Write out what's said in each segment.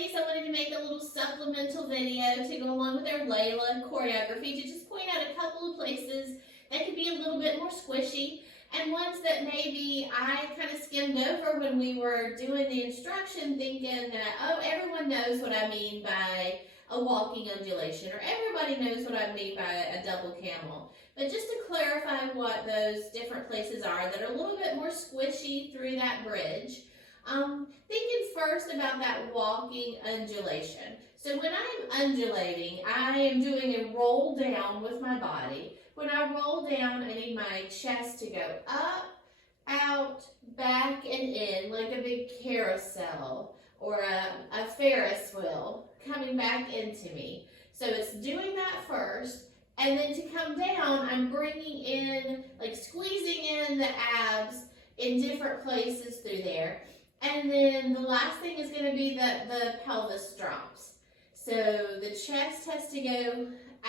ladies, I wanted to make a little supplemental video to go along with our Layla choreography to just point out a couple of places that could be a little bit more squishy and ones that maybe I kind of skimmed over when we were doing the instruction, thinking that, oh, everyone knows what I mean by a walking undulation, or everybody knows what I mean by a double camel. But just to clarify what those different places are that are a little bit more squishy through that bridge, thinking first about that walking undulation. So when I'm undulating, I am doing a roll down with my body. When I roll down, I need my chest to go up, out, back, and in, like a big carousel or a Ferris wheel coming back into me. So it's doing that first, and then to come down, I'm bringing in, like squeezing in the abs in different places through there. And then the last thing is going to be that the pelvis drops. So the chest has to go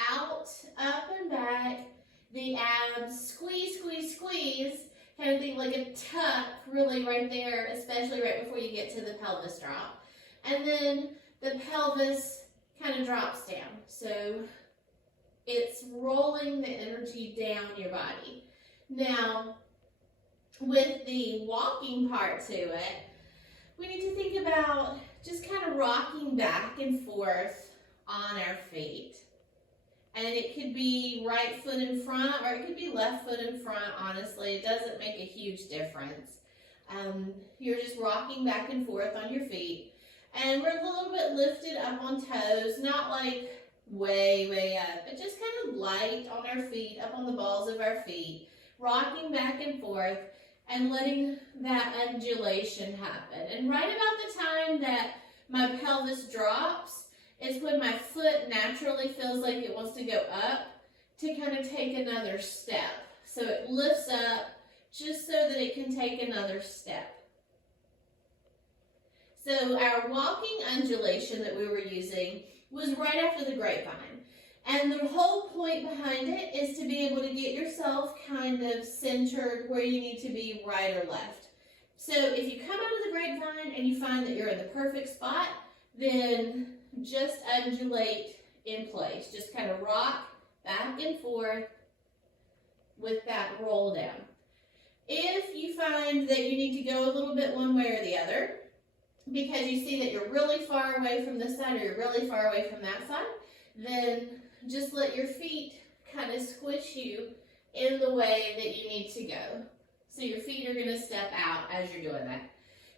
out, up, and back. The abs, squeeze, squeeze, squeeze, kind of think like a tuck really right there, especially right before you get to the pelvis drop. And then the pelvis kind of drops down. So it's rolling the energy down your body. Now, with the walking part to it, we need to think about just kind of rocking back and forth on our feet. And it could be right foot in front or it could be left foot in front, honestly. It doesn't make a huge difference. You're just rocking back and forth on your feet. And we're a little bit lifted up on toes, not like way, way up, but just kind of light on our feet, up on the balls of our feet, rocking back and forth and letting that undulation happen. And right about the time that my pelvis drops is when my foot naturally feels like it wants to go up to kind of take another step. So it lifts up just so that it can take another step. So our walking undulation that we were using was right after the grapevine. And the whole point behind it is to be able to get yourself kind of centered where you need to be, right or left. So if you come out of the grapevine and you find that you're in the perfect spot, then just undulate in place. Just kind of rock back and forth with that roll down. If you find that you need to go a little bit one way or the other, because you see that you're really far away from this side or you're really far away from that side, then just let your feet kind of squish you in the way that you need to go. So your feet are going to step out as you're doing that.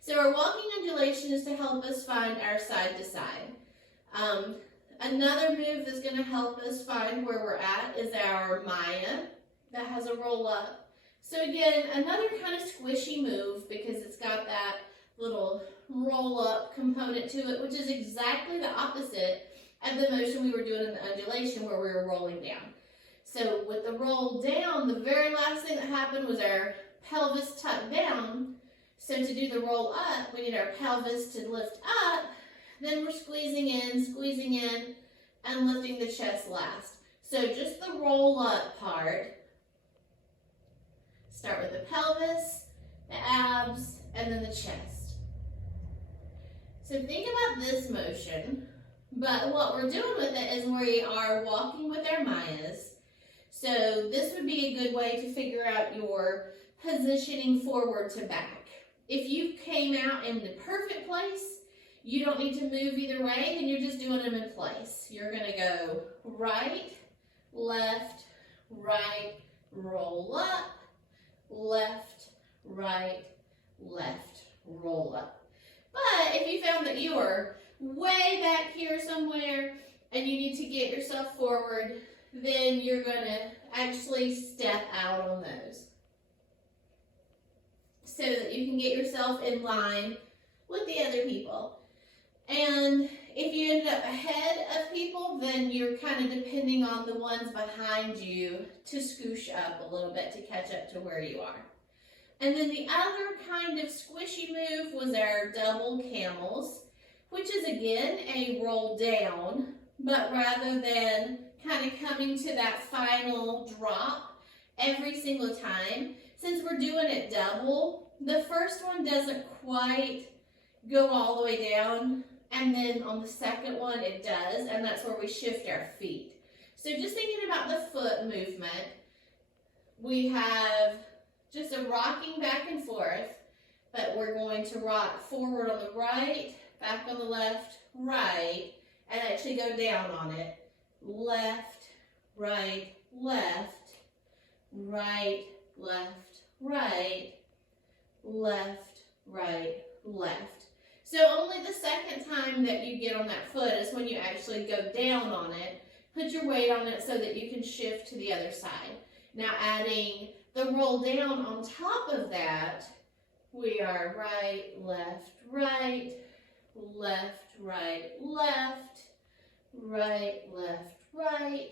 So our walking undulation is to help us find our side to side. Another move that's going to help us find where we're at is our Maya that has a roll up. So again, another kind of squishy move because it's got that little roll up component to it, which is exactly the opposite of the motion we were doing in the undulation where we were rolling down. So with the roll down, the very last thing that happened was our pelvis tucked down. So to do the roll up, we need our pelvis to lift up. Then we're squeezing in, and lifting the chest last. So just the roll up part. Start with the pelvis, the abs, and then the chest. So think about this motion, but what we're doing with it is we are walking with our Mayas. So this would be a good way to figure out your positioning forward to back. If you came out in the perfect place, you don't need to move either way, then you're just doing them in place. You're going to go right, left, right, roll up, left, right, left, roll up. But if you found that you were way back here somewhere and you need to get yourself forward, then you're going to actually step out on those so that you can get yourself in line with the other people. And if you ended up ahead of people, then you're kind of depending on the ones behind you to scoosh up a little bit to catch up to where you are. And then the other kind of squishy move was our double camels, which is again a roll down, but rather than kind of coming to that final drop every single time, since we're doing it double, the first one doesn't quite go all the way down and then on the second one it does, and that's where we shift our feet. So just thinking about the foot movement, we have just a rocking back and forth, but we're going to rock forward on the right, back on the left, right, and actually go down on it. Left, right, left, right, left, right, left, right, left. So only the second time that you get on that foot is when you actually go down on it. Put your weight on it so that you can shift to the other side. Now adding the roll down on top of that, we are right, left, right, left, right, left, right, left, right,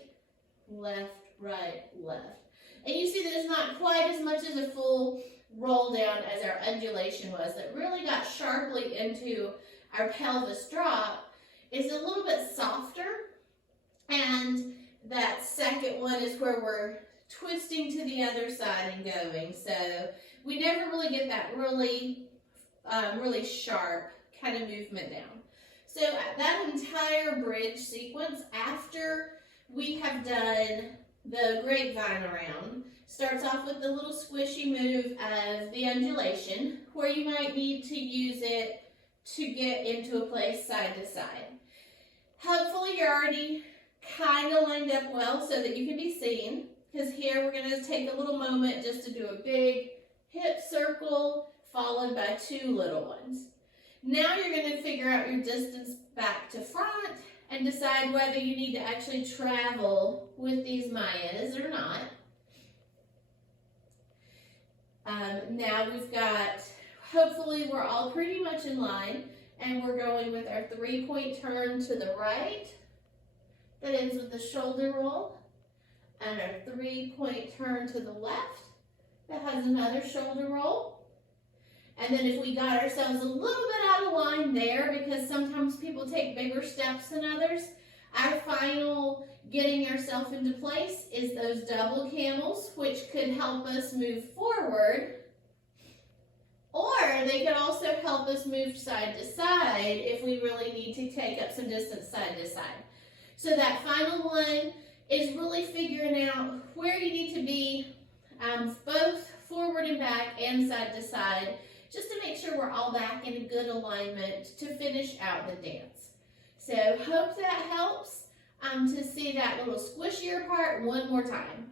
left, right, left. And you see that it's not quite as much as a full roll down as our undulation was. That really got sharply into our pelvis drop. It's a little bit softer, and that second one is where we're twisting to the other side and going. So we never really get that really sharp kind of movement down. So that entire bridge sequence, after we have done the grapevine around, starts off with the little squishy move of the undulation, where you might need to use it to get into a place side to side. Hopefully you're already kind of lined up well so that you can be seen, because here we're going to take a little moment just to do a big hip circle followed by two little ones. Now you're going to figure out your distance back to front and decide whether you need to actually travel with these Mayas or not. Now we've got, hopefully we're all pretty much in line, and we're going with our 3-point turn to the right that ends with the shoulder roll, and our 3-point turn to the left that has another shoulder roll. And then if we got ourselves a little bit out of line there, because sometimes people take bigger steps than others, our final getting ourselves into place is those double camels, which could help us move forward, or they could also help us move side to side if we really need to take up some distance side to side. So that final one is really figuring out where you need to be, both forward and back and side to side, just to make sure we're all back in a good alignment to finish out the dance. So hope that helps to see that little squishier part one more time.